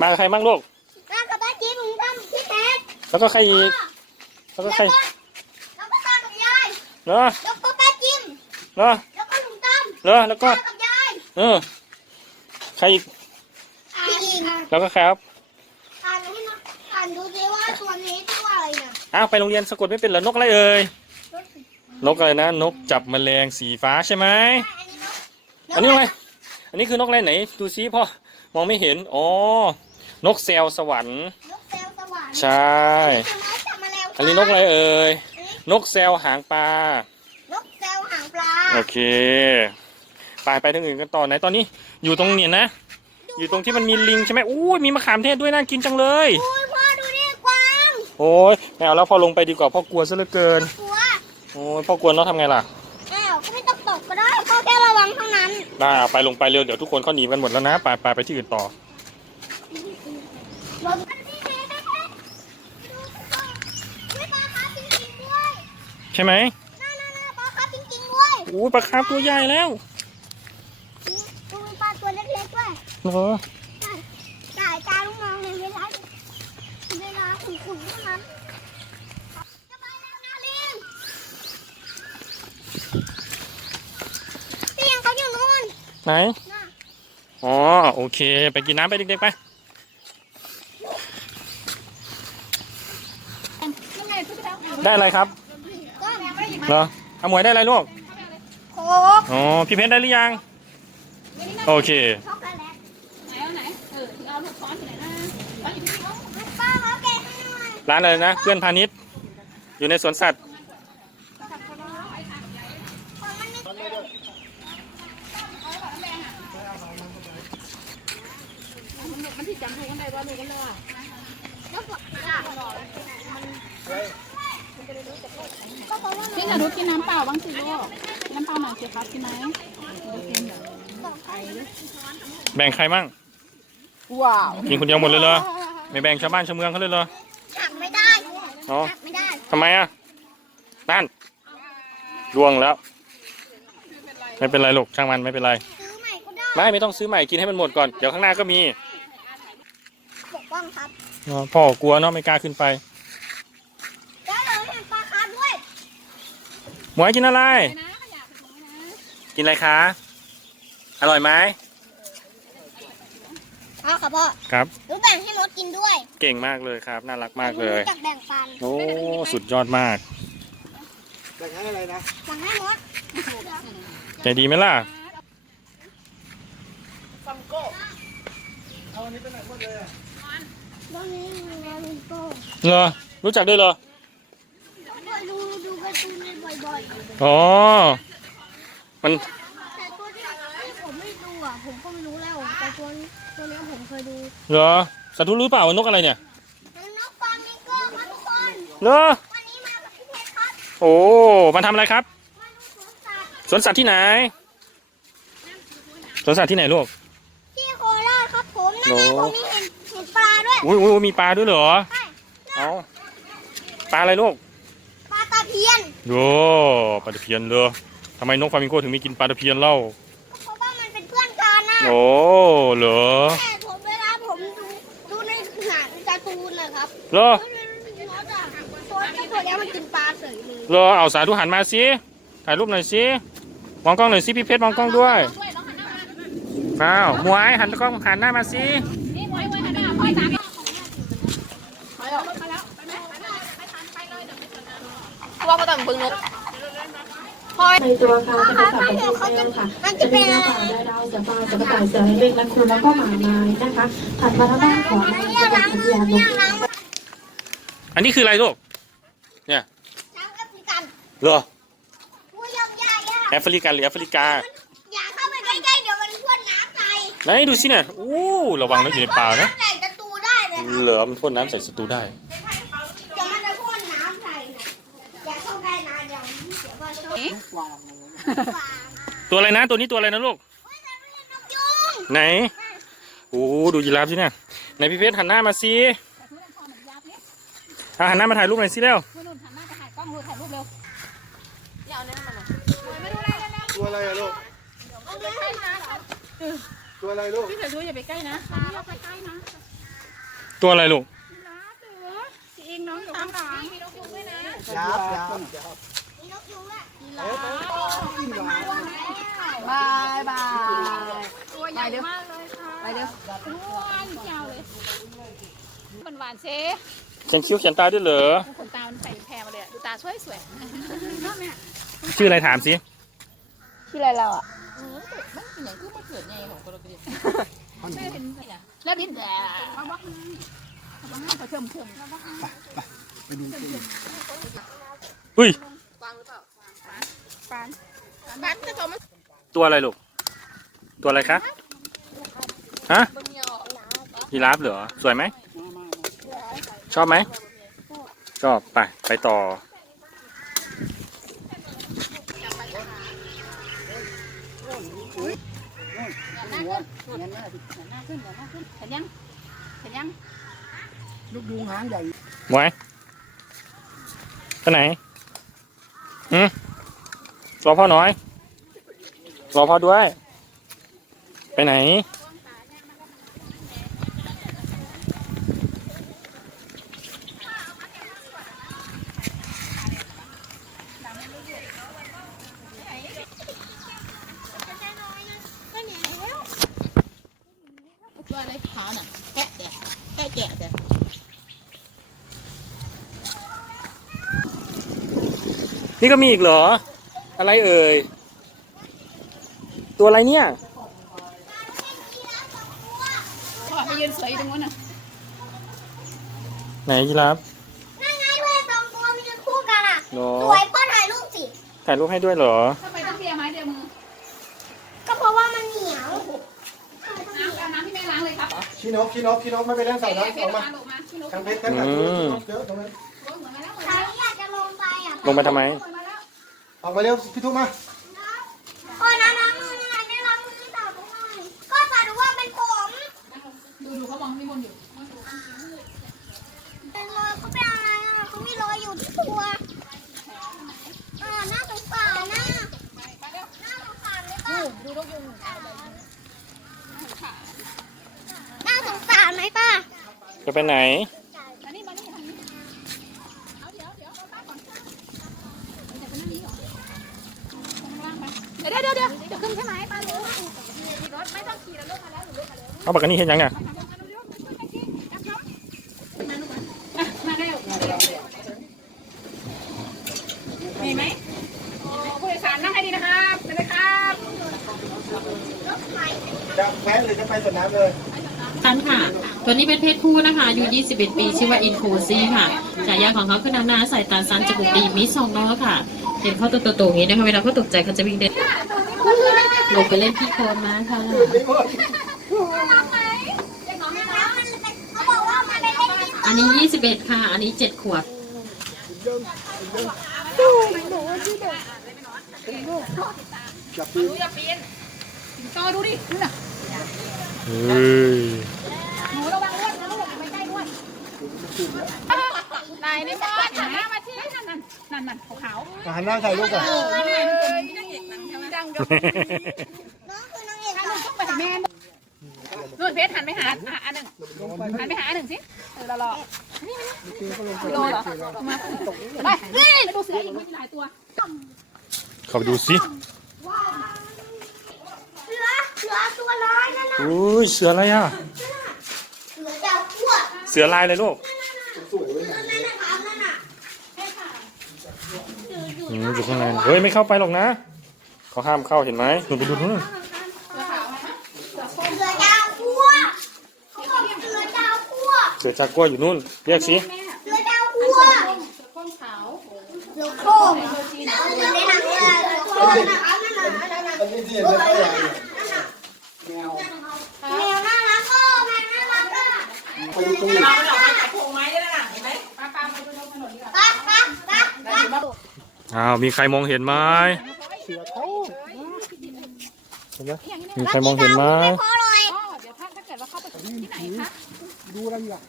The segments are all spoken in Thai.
มากับใครบ้างลูก มากับป้าจิ๊บผมทำพี่เพชรแล้วก็ใครอีกแล้วก็ใครแล้วก็ตากับยายเหรอแล้วก็ป้าจิ๊บเหรอแล้วก็ลุงตั้มเหรอแล้วก็ตากับยายเออใครอีกพี่อิงแล้วก็ใครครับอ่านให้น้องอ่านดูสิว่าตัวนี้ตัวอะไรเนี่ยอ้าวไปโรงเรียนสะกดไม่เป็นเหรอนกอะไรเอ่ยนกอะไรนะนกจับแมลงสีฟ้าใช่ไหมอันนี้เนาะอันนี้อะไรอันนี้คือนกอะไรไหน ดูซิพ่อมองไม่เห็น อ๋อ นกแซวสวรรค์ นกแซวสวรรค์ใช่ ทำไมจับมาแล้วอันนี้นกอะไรเอ่ย อันนี้นกแซวหางปลา นกแซวหางปลาโอเค ไปไปทางอื่นกันต่อไหนตอนนี้อยู่ตรงเนี่ยนะ อยู่ตรงที่มันมีลิงใช่ไหมอู้ยมีมะขามเทศด้วยน่ากินจังเลย อุ้ยพ่อดูดิกวางโอ้ยไม่เอาแล้วพอลงไปดีกว่าพ่อกลัวซะเหลือเกิน กลัว โอ้ยพ่อกลัวน้องทำไงล่ะอ้าวก็ไม่ต้องตกก็ได้พ่อแค่ระวังเท่านั้น ได้เอาไปลงไปเร็วเดี๋ยวทุกคนเขาหนีกันหมดแล้วนะ ไปไปไปที่อื่นต่อ ลงกันที่ไหนนะคะดูสิปลาคาร์ฟจริงๆด้วย ใช่ไหมน่าน่าน่าปลาคาร์ฟจริงๆด้วยอู้ปลาคาร์ฟตัวใหญ่แล้วนี่ดูมีปลาตัวเล็กๆด้วยเหรอสายตาลูกมองในเวลาเวลาขุ่นๆเท่านั้นจะไปแล้วนะลิงพี่ยังเขาอยู่นู่นไหนน่ะอ๋อโอเค ไปกินน้ำไปเด็กๆไปได้อะไรครับก็ เหรออาหมวยได้อะไรลูกโค้กอ๋อพี่เพชรได้หรือยัง โอเค ช็อกโกแลตไหนเอาไหน เออถึงเอาลูกช้อนที่ไหนนะช้อนอยู่ที่นี่ป้าเขาแกะให้หน่อยร้านอะไรนะเพื่อนพาณิชย์อยู่ในสวนสัตว์มันที่จำถูกกันได้ว่าลูกกันเลยอะแล้วก็จ้ะก็เพราะว่าพี่จะรู้กินน้ำเปล่าบ้างสิลูกกินน้ำเปล่าหน่อยสิครับกินไหมกินแบ่งใครมั่งว้าวกินคนเดียวหมดเลยเหรอไม่แบ่งชาวบ้านชาวเมืองเขาเลยเหรอหักไม่ได้อ๋อหักไม่ได้ทำไมอะนั่นล่วงแล้ว ไม่เป็นไรลูกช่างมันไม่เป็นไรซื้อใหม่ก็ได้ไม่ไม่ต้องซื้อใหม่กินให้มันหมดก่อนเดี๋ยวข้างหน้าก็มีปกป้องครับอ๋อพ่อกลัวเนาะไม่กล้าขึ้นไป แล้วเราเห็นปลาคาร์ฟด้วย หมวยกินอะไรนะขยะถุงนะกินอะไรคะ อร่อยไหมพ่อครับพ่อครับรู้แบ่งให้มดกินด้วยเก่งมากเลยครับ น่ารักมากเลยรู้จักแบ่งปันโอ้ สุดยอดมากแบ่งให้มดใจดีไหมล่ะตรงนี้มีนาริโก้ เหรอ รู้จักด้วยเหรอ เคยดูดูการ์ตูนเล่นบ่ อยอ๋อ มันๆแต่ตัวที่ที่ผมไม่ดูอะผมก็ไม่รู้แล้วแต่ตัวนี้ตัวนี้ผมเคยดูเหรอสาธุรู้เปล่าว่านกอะไรเนี่ยเป็นนกฟลามิงโก้ครับทุกคนเหรอวันนี้มากับพี่เพชรครับโอ้มันทำอะไรครับมาดูสวนสัตว์สวนสัตว์ที่ไหนสวนสัตว์ที่ไหนลูก ที่โคราชครับผมนั่นโอ้ไงผมมีเห็นเห็นปลาด้วยอุ้ยอุ้ยมีปลาด้วยเหรอใช่เอาปลาอะไรลูกปลาตะเพียนโอ้ปลาตะเพียนเลยทำไมนกฟลามิงโกถึงไม่กินปลาตะเพียนเล่าเพราะว่ามันเป็นเพื่อนกันนะโอ้เหรอแต่ผมเวลาผมดูดูในหนังการ์ตูนนะครับเหรอเขาจะตัวเจ้าตัวเนี้ยมันกินปลาเฉยเลยเหรอเอาสาธุหันมาสิถ่ายรูปหน่อยสิมองกล้องหน่อยสิพี่เพชรมองกล้องด้วยด้วยต้องหันหน้ามาอ้าวหมวยหันกล้องหันหน้ามาสินี่ไว้ไว้หันหน้าพ่อยสาม บึงนกพ่อยในตัวเขาจะเป็นสัตว์ของตัวแมวค่ะมันจะจะเป็เป็นนเนื้อะอไรป่าได้ดาวเสือป่าเสือกระต่ายเสือเล็กและคูแล้วก็หมาไม้นะคะถัดมาทางด้านขวามือจะเป็นอุทยานนเนี่ยกล้างอันนี้คืออะไรลูกล้างแอฟริกันเหรอผู้ยำยายาแอฟริกันหรือแอฟริกาอย่าเข้าไปใกล้ๆเดี๋ยวมันพ่นน้ำใส่ไหนดูสิเนี่ยอู้ระวังนะอยู่ในป่านะใส่ประตูได้เลยครับเหลือมันพ่นน้ำใส่ศัตรูได้ ตัวอะไรนะตัวนี้ตัวอะไรนะลูกเฮ้ยแต่ไม่ใช่นกยุงไหนโอ้ดูยีราฟสิเนี่ยไหนพี่เพชรหันหน้ามาสิอะหันหน้ามาถ่ายรูปหน่อยสิเร็วนู่นนู่นหันหน้าไปถ่ายกล้องดูถ่ายรูปเร็วอย่าเอาเนี่ยมันมาตัวอะไรอะลูกเอาเงินให้มาครับตัวอะไรลูกพี่เถอะดูอย่าไปใกล้นะอย่าไปใกล้นะ ตัวอะไรลูกเองน้องอยู่ข้างหลังมีนกยุงด้วยนะยับยับมีนกยุงอะ บายบาย ตัวใหญ่มากเลยค่ะไปเด้ออ้วนเจ้าเลยมันหวานเซ่เขียนคิ้วเขียนตาด้วยเหรอขนตา มันใส่แพรมาเลยอะดูตาสวยสวยชื่ออะไรถามสิชื่ออะไรเราอะเอย่างคือมาเกิดไงของคนเราเป็นแม่เป็นแล้วดินแต่มาบ้างมาบ้างเขาเชื่อมเชื่อมอุ้ย บ้านจะตัวมันตัวอะไรลูก ตัวอะไรคะ ฮะยีราฟเหรอ สวยไหม ชอบไหม ชอบ ไป ไปต่อเห็นยังเห็นยังลูกยุงหางใหญ่ไว้ไปไหนหืม รอพ่อน้อย รอพ่อด้วย ไปไหนตัวอะไรขาวน่ะแกะแต่แกะแกะแต่นี่ก็มีอีกเหรอ อะไรเอ่ย ตัวอะไรเนี่ยพ่อไปยืนสวยอยู่ตรงนู้นน่ะไหนยีราฟนั่นไงด้วยสองตัวมีคู่กันอะเหรอสวยป้อนถ่ายรูปสิ ถ่ายรูปให้ด้วยเหรอ ทำไมต้องเทียไม้เดียวมือก็เพราะว่ามันเหนียวน้ำเอาน้ำที่แม่ล้างเลยครับขี้นกขี้นกขี้นกไม่ไปเล่นใส่ใส่น้ำเพอชอกรมามาลงมาที่นกทางเพชรกันหนักอืม เยอะตรงนั้น เหมือนมาแล้วเหมือนใครมาแล้วอยากจะลงไปอะลงไปทำไม เหมือนมา แล้วออกมาเร็วพี่ทุกมา โอ้น้ำล้างมือยังไงไม่ล้างมือต่อตรงไหนก็ฝาดูว่าเป็นผม ดูดูเขามองมีบนอยู่ เป็นรอยเขาเป็นอะไรอะเขามีรอยอยู่ที่ตัวอ่าน่าสงสารนะน่าสงสารเลยป่ะ ดูนกยุง น่าสงสารไหมป้า จะไปไหน อันนี้มานี่ทางนี้เอาเดี๋ยวเดี๋ยวเอาป้าก่อนเดี๋ยวไปนั่งนี้ก่อนข้างล่างไป เดี๋ยวเดี๋ยวเดี๋ยวเดี๋ยวขึ้นใช่ไหมป้ารู้รถไม่ต้องขี่แล้วลงมาแล้วหนูลงมาแล้วเอาปากกันนี่เห็นยังไงมาเร็วมีไหมผู้โดยสารนั่งให้ดีนะครับไปเลยครับจะแพ้หรือจะไปสวนน้ำเลยตันค่ะ ตัวนี้เป็นเพศผู้นะคะอายุ 21 ปี ชื่อว่าอินโคซี่ค่ะ ฉายาของเขาคือนานาสายตาสั้นจมูกดี มีสองล้อค่ะ เห็นเขาตัวโตๆอย่างนี้นะคะ เวลาเขาตกใจเขาจะวิ่งเดิน ลงไปเล่นพี่โคลนมาค่ะเขาบอกว่ามันเป็นเล่นที่อันนี้21ค่ะ อันนี้7ขวบจับปืนดูอย่าปีนสิงโตดูดินู่นน่ะเฮ้ยหนูระวังอ้วนนะลูกอย่าไปใกล้อ้วน นายนี่มอสหันหน้ามาที่นั่นนั่นนั่นนั่นขาวมาหันหน้าถ่ายรูปก่อนๆดังเดี๋ยวน้องคือนางเอกถ้าลูกต้องไปหาแม่นู่นเพชรหันไปหาอะอันหนึ่งหันไปหาอันหนึ่งสิเออรอๆนี่นี่โลเหรอมาไปเฮ้ยแล้วดูเสืออีกมีหลายตัวเข้าไปดูสิเสือ เสือตัวร้ายนั่นน่ะอุ้ยเสืออะไรอะ เสือดาวขั้วเสือลายเลยลูกนั่นน่ะถามนั่นน่ะ อืมอยู่ข้างในเฮ้ยไม่เข้าไปหรอกนะเขาห้ามเข้าเห็นไหมหนูไปดูนู่นเสือดาวขั้วเขาบอกเสือดาวขั้วเสือจากัวอยู่นู่นเรียกสิเสือดาวขั้วเสือโคร่งเหมือในหนังเลยเสือโคร่งนะนั่นน่ะนั่นน่ะอันนี้ที่เห็นไม่ใช่ แมวน่ารักก็แมวน่ารักอะ ไปดูตรงนี้ ปั๊บปั๊บปั๊บปั๊บ อ้าวมีใครมองเห็นไหมเสือเขาเห็นไหมมีใครมองเห็นไหมไม่พอเลยก็เดี๋ยวถ้าถ้าเกิดว่าเข้าไปที่ไหนคะดูอะไรอะ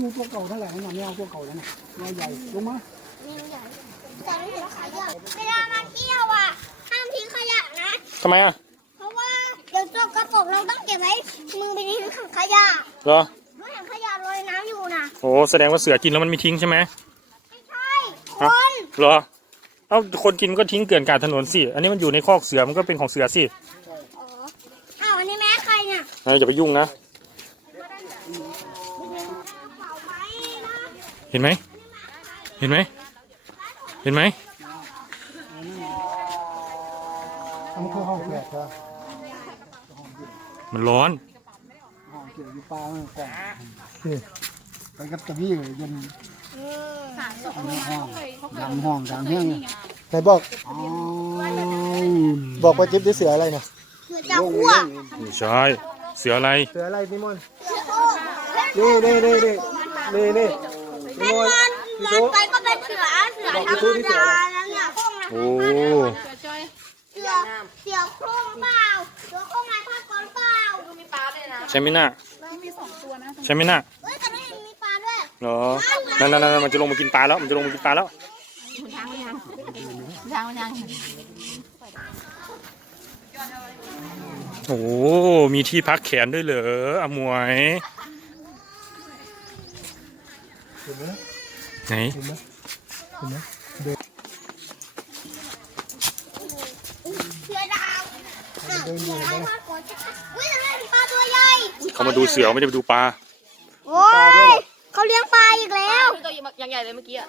ดูตัวเก่าเท่าไหร่นะไม่เอาตัวเก่าแล้วนะตัวใหญ่ลงมาเวลามาเที่ยวอะห้ามทิ้งขยะนะทำไมอะเพราะว่าเดี๋ยวตัวกระป๋องเราต้องเก็บไว้มือไปทิ้งถังขยะเหรอด้วยถังขโอ้แสดงว่าเสือกินแล้วมันไม่ทิ้งใช่ไหมไม่ใช่คฮะน เหรอ เอ้าคนกินก็ทิ้งเกลื่อนกลาดถนนสิ อันนี้มันอยู่ในคอกเสือมันก็เป็นของเสือสิอ๋ออ้าวอันนี้แม่ใครเนี่ยเอออย่าไปยุ่งนะเผาไหมนะเห็นไหม เห็นไหม เห็นไหม อันนี้คือห้องแฝดครับมันร้อน ห้องเกี่ยวอยู่ปลาเนี่ยกล่องนี่ไปกับตะวี่เลยยัน เอออันนี้ห้องดังห้องดังเฮี้ยงเลยใครบอกอ๋อบอกว่าจิ๊บได้เสืออะไรเนี่ยเสือจะอ้วกไม่ใช่เสืออะไรเสืออะไรพี่มนเสืออ้วกเล่นนี่นี่นี่นี่นี่นี่เล่นนอนนอนไปก็เป็นเสือเสือธรรมดาแล้วเนี่ยพวกนั้นโอ้เสือเสือโคร่งเปล่าเสือโคร่งไม้ผ้าก้อนเปล่าใช่ไหมน่ะมีสองตัวนะใช่ไหมน่ะ เหรอนั่นนั่นนั่นมันจะลงมากินปลาแล้ว มันจะลงมากินปลาแล้วทางมันยังทางมันยังโอ้ มีที่พักแขนด้วยเหรออมวย เห็นไหมไหน เห็นไหมเห็นไหมเสือดาวอะเสือดาวมากกว่าอุ้ยแต่ไม่มีปลาตัวใหญ่เขามาดูเสือไม่ได้ไปดูปลา โอ้ย เขาเลี้ยงปลาอีกแล้วตัวยังใหญ่เลยเมื่อกี้อะ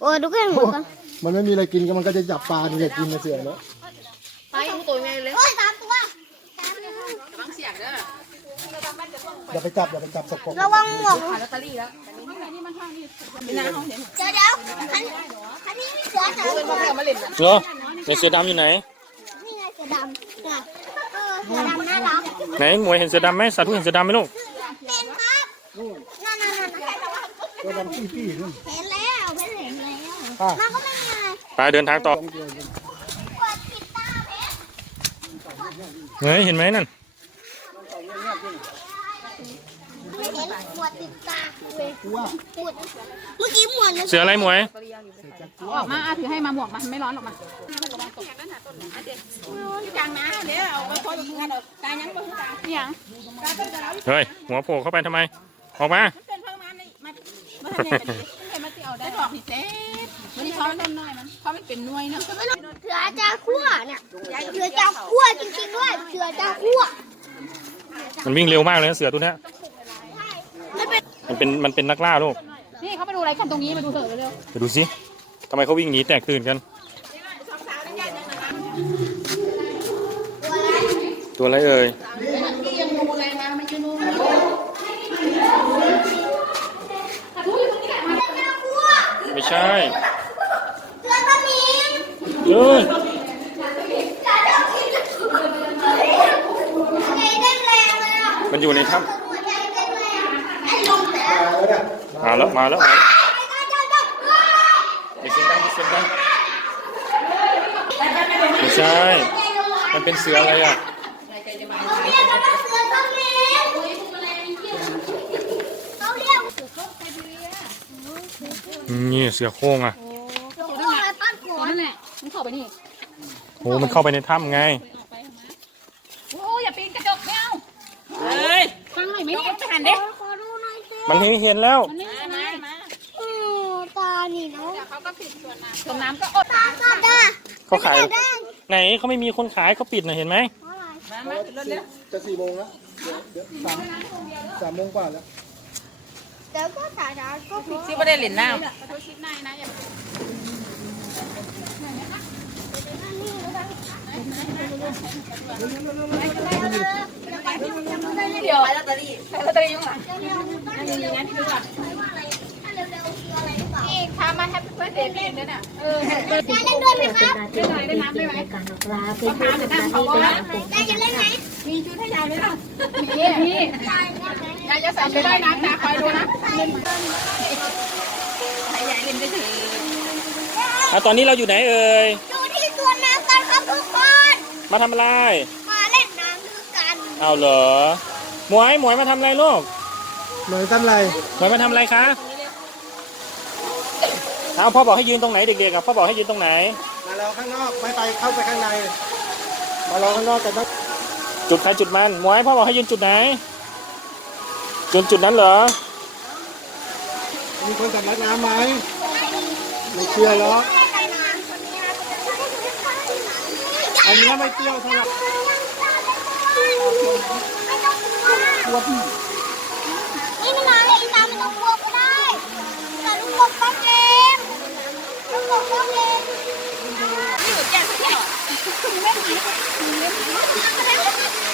โอ้ยดูกันหมดกันมันไม่มีอะไรกินก็มันก็จะจับปลานี่แหละกินมาเสือแล้วไปทุกตัวยังไงเลยโอ้ยสามตัวสามตัวระวังเสียงเด้ออย่าไปจับอย่าไปจับสกปรกระวังหมวกขายลอตเตอรี่แล้วนี่มันข้างนี่ไม่น่าเขาเห็นเดี๋ยวเดี๋ยวคันคันนี้มีเสือสามเป็นตัพ่อวแม่มาเล่นเหรอในเสือดำอยู่ไหนนี่ไงเสือดำเนี่ยเออเสือดำน่ารักไหนหมวยเห็นเสือดำไหมสาธุเห็นเสือดำไหมลูกเป็นครับ นั่นนั่นนั่นตัวดำปี้ปี้นู่นเห็นแล้วเห็นเห็นแล้วอะมันก็ไม่มีอะไรไปเดินทางต่อกดติดตามเพชรเฮ้ย เห็นไหมนั่น ไม่เห็นหมวดติดตาเลยกูว่าพูดเมื่อกี้หมวดนึกเสืออะไรหมวยออกมาอาถือให้มาหมวกมาไม่ร้อนหรอกมาจางนะเดี๋ยวเอาไปคอยงานตายังบ่ตาเนี่ยงเฮ้ย หัวโผล่เข้าไปทำไม ออกมาเป็นเพิ่มมาในมาเมื่อเนี่ยเป็นมาเที่ยวได้ดอกนี่เจ๊มันเพราะมันน้อยมันเพราะมันเป็นน่วยเนาะเสือจะคั่วเนี่ยเสือจะคั่วจริงๆด้วยเสือจะคั่วมันวิ่งเร็วมากเลยนะเสือตัวเนี้ยมันเป็นมันเป็นมันเป็นนักล่าลูกนี่เขามาดูอะไรกันตรงนี้มาดูเถอะเร็วไปดูสิทำไมเขาวิ่งหนีแตกตื่นกัน ตัวอะไรเอ่ย ไม่ ใช่เสือสมิงเอ้ยใจเต้นแรงเลยอะมันอยู่ในถ้หัวใจเต้นแรงไอ้ลมแต่ำมาแล้วมาแล้วมาแล้วไอ้จ้าจ้าจ้าอย่าเสียงดังอย่าเสียงดังไม่ใช่ มันเป็นเสืออะไรอะ เขาเรียกกันว่าเสือสมิงเขาเรียก นี่เสือโคร่งอะเสือโคร่งอะไรปั้นหัวนั่นแหละมันเข้าไปนี่โอ้มันเข้าไปในถ้ำไงโอ้อย่าปีนกระจกไม่เอาเฮ้ยฟังหน่อยไหมเนี่ยจะหันเด็กขอดูหน่อยสิมันเห็นเห็นแล้ว มันไม่มามาอือตานี่เนาะเขาก็ผิดส่วนน้ำส่วนน้ำก็อดตาก็ได้เขาขายได้ไหนเขาไม่มีคนขายเขาปิดนะเห็นไหม มามาขึ้นรถเร็วจะสี่โมงแล้วเดี๋ยวสามสามโมงกว่าแล้ว เดี๋ยวก็สาดาก็ผิดที่ไม่ได้เล่นน้กระทู้ชิดในนะอย่าำเดี๋ยวขายลอตเตอรี่ขายลอตเตอรี่ยังไงนี่พามาแฮปปี้เบิร์ดเดย์พี่ด้วยน่ะเออได้เล่นด้วยไหมครับเล่นหน่อยเล่นน้ำได้ไหมการปลาเป็นเพื่อนการที่เป็นอาเป็นได้จะเล่นไหมมีชุดให้ยายไหมล่ะนี่นี่ ยายจะใส่ไปได้นะตาคอยดูนะเล่นให้ยายเล่นไปเถอะอะตอนนี้เราอยู่ไหนเอ่ยดูที่สวนน้ำกันครับทุกคน มาทำอะไร มาเล่นน้ำด้วยกัน เอาเหรอ หมวย หมวยมาทำอะไรลูก หน่อยตั้งไรหมวยมาทำอะไรคะเอาพ่อบอกให้ยืนตรงไหนเด็กๆอะพ่อบอกให้ยืนตรงไหน มารอข้างนอกไม่ไปเข้าไปข้างใน มารอข้างนอกกันนะจุดใครจุดมัน หมวยพ่อบอกให้ยืนจุดไหน จุดจุดนั้นเหรอ มีคนสำลักน้ำไหมไม่เชื่อหรอกอันนี้ไม่เปรี้ยวเท่าไหร่นี่มันมาเลยตามมันต้องบวกก็ได้แต่ลูกบวกป้าเกมลูกบวกป้าเกม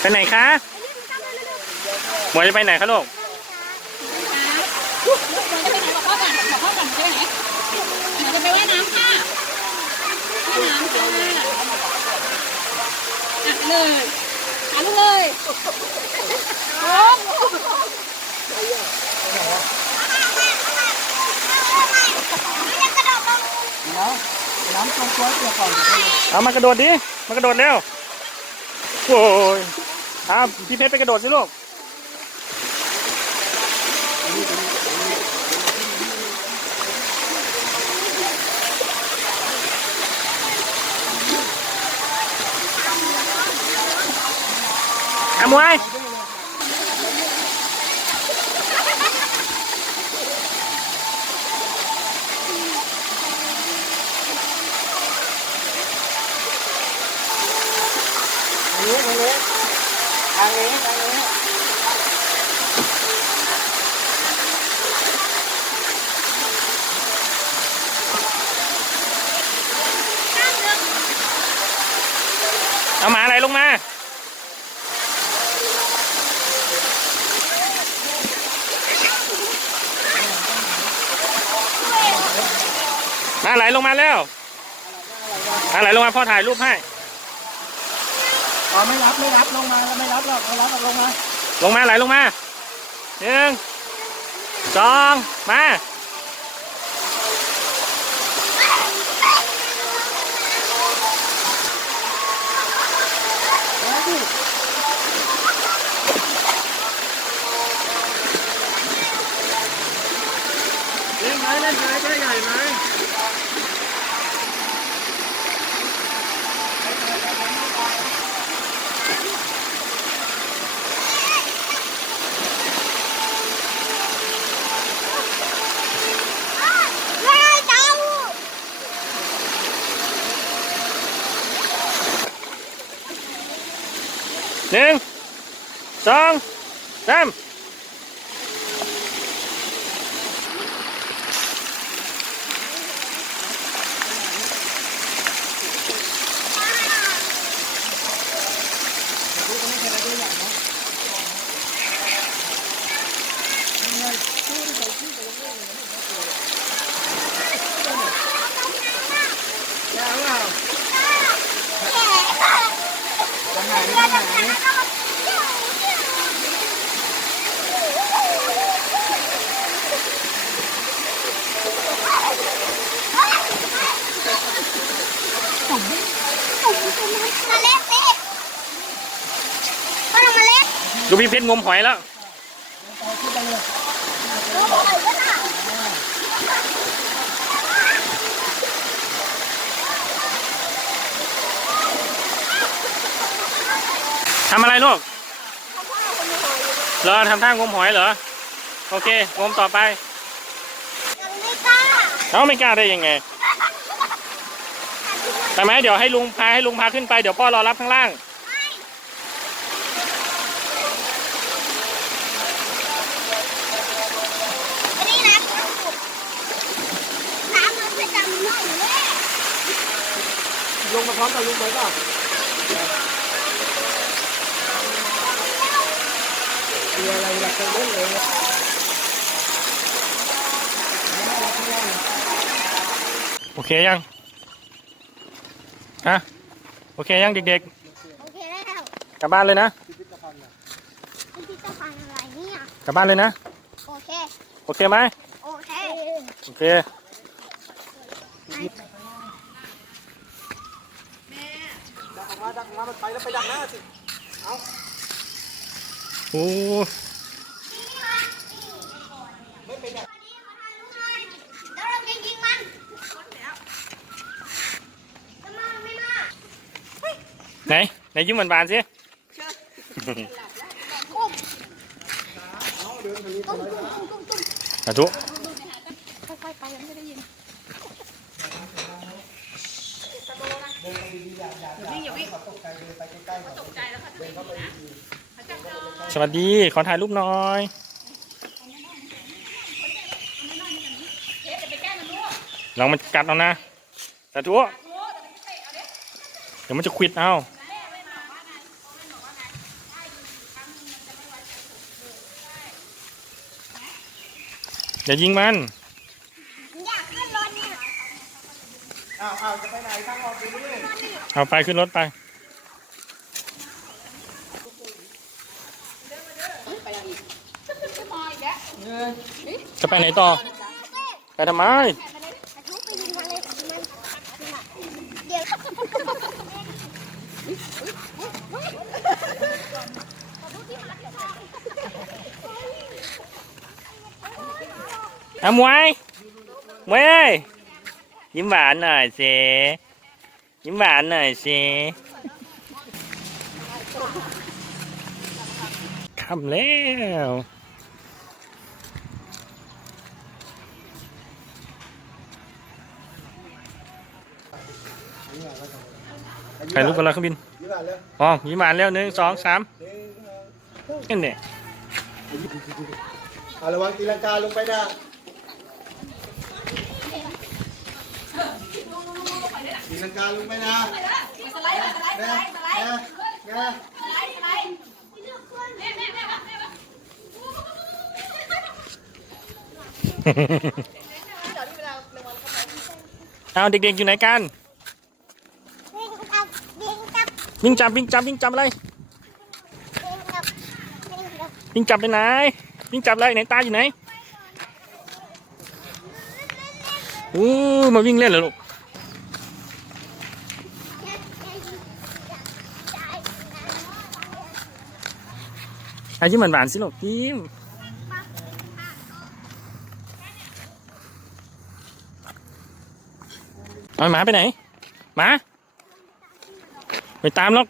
ไปไหนคะหมวยจะไปไหนคะลูก จะไปไหนบอกพ่อก่อนบอกพ่อก่อนจะไปไหนหนูจะไปว่ายน้ำค่ะว่ายน้ำค่ะอะเลยหาลูกเลยโอ้น้ำตรงตัวเปียกก่อนเอามากระโดดดิมากระโดดเร็วโอ้ยเอาพี่เพชรไปกระโดดสิลูก มวย ทางนี้ทางนี้ทางนี้ทางนี้ เอาหมาอะไรลงมา มาไหลลงมาแล้วมาไหลลงมาพ่อถ่ายรูปให้อ๋อไม่รับไม่รับลงมาไม่รับหรอกไม่รับหรอกลงมาลงมาไหลลงมาหนึ่งสองมาเล่นไหมเล่นไหมได้ใหญ่ไหมไม่ หนึ่งสองสาม มาเล่นสิก็ลงมาเล่นดูพี่เพชรงมหอยแล้วดูหน่อยก็ได้ทำอะไรลูกเหรอทำท่างมหอยเหรอ โอเคงมต่อไป ยังไม่กล้าเอ้าไม่กล้าได้ยังไง ไปไหมเดี๋ยวให้ลุงพาให้ลุงพาขึ้นไปเดี๋ยวพ่อรอรับข้างล่างอันนี้นะน้ำมันจะดำหน่อยเว้ยลงมาพร้อมกับลุงเลยป่ะมีอะไรอยากจะเล่นเลยโอเคยัง ฮะโอเคยังเด็กโอเคแล้วๆ กลับบ้านเลยนะ พิพิธภัณฑ์อะไรเนี่ย กลับบ้านเลยนะ โอเค โอเคไหมโอเค โอเค ดักออกมาดักออกมามันไปแล้วไปดักหน้าสิ โอ้ แล้วเราจะยิงมันจะมาไม่มา ไหนไหนยิ้มหวานๆสิสาธุยังไม่ได้ยินสวัสดี ขอถ่ายรูปหน่อยลองมันกัดเอานะแต่ทั่วเดี๋ยวมันจะควิดเอา อย่ายิงมัน อยากขึ้นรถเนี่ยเอาไปขึ้นรถไป จะไปไหนต่อ ไปทำไม ทุกไปยิงมาเลยมันเดี๋ยว เอามวยมวยเอ้ยยิ้มหวานหน่อยสิยิ้มหวานหน่อยสิคำแล้วใครลุกกันแล้วเครื่องบินอ๋อยิ้มหวานแล้วหนึ่งสองสามนี่เนี่ย เอาระวังตีลังกาลงไปนะ ลังกาลุกไปนะสไลด์สไลด์สไลด์สไลด์สไลด์สไลด์สไลด์แม่แม่แม่แม่เอาเด็กๆอยู่ไหนกันวิ่งจับวิ่งจับวิ่งจับอะไรวิ่งจับไปไหนวิ่งจับอะไรไหนตาอยู่ไหนอู้มาวิ่งเล่นเหรอลูก อายิ้มหวานๆสิลูกยิ้มเอาหมาไปไหนหมาไปตามหรอก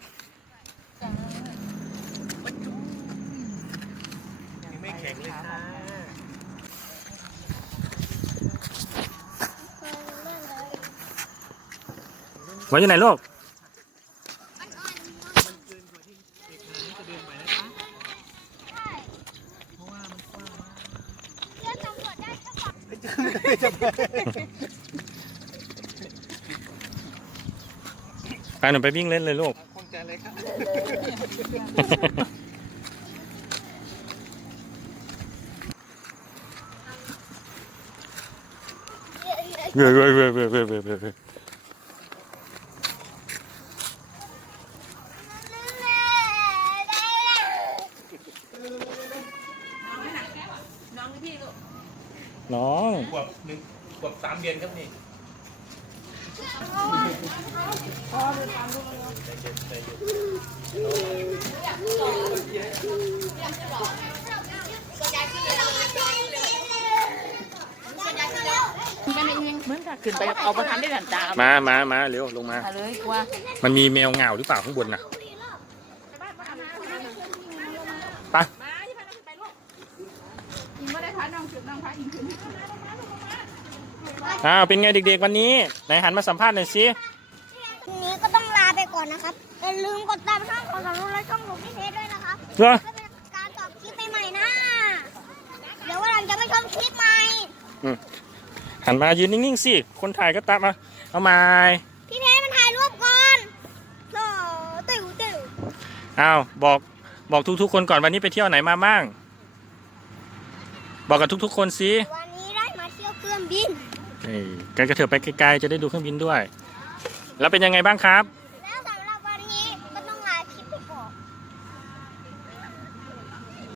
ไว้อยู่ไหนลูก เรือสำรวจได้ก็บอก ไป หนูไปวิ่งเล่นเลยลูกคงจะเลยครับเว้ยเว้ยเว้ยเว้ยเว้ยเว้ยเว้ยเว้ยน้อง ขวบหนึ่งขวบสามเดือนครับนี่ ไม่ไม่ยังเหมือนกับขึ้นไปเอาประทันได้ดันตา มามามาเร็วลงมามาเลยกว่ามันมีแมวเหงาหรือเปล่าข้างบนน่ะไปยิงไม่ได้พาน้องขึ้นน้องพายิงขึ้นอ้าวเป็นไงเด็กๆวันนี้ไหนหันมาสัมภาษณ์หน่อยสิ ทีนี้ก็ต้องลาไปก่อนนะครับอย่าลืมกดตามช่องของสารุและช่องของพี่เทสด้วยนะครับเหรอ เพื่อเป็นการตอบคลิปใหม่ๆนะ เดี๋ยววันหลังจะไม่ชมคลิปใหม่ หันมายืนนิ่งๆสิ คนถ่ายก็ตามมา เอามาพี่เทสมันถ่ายรูปก่อนโถ่ติ๋วติ๋วอ้าวบอกบอกทุกๆคนก่อนวันนี้ไปเที่ยวไหนมาบ้าง บอกกับทุกๆคนสิวันนี้ได้มาเที่ยวเครื่องบินเอ้ยกันกระเถิบไปไกลๆจะได้ดูเครื่องบินด้วย แล้วเป็นยังไงบ้างครับ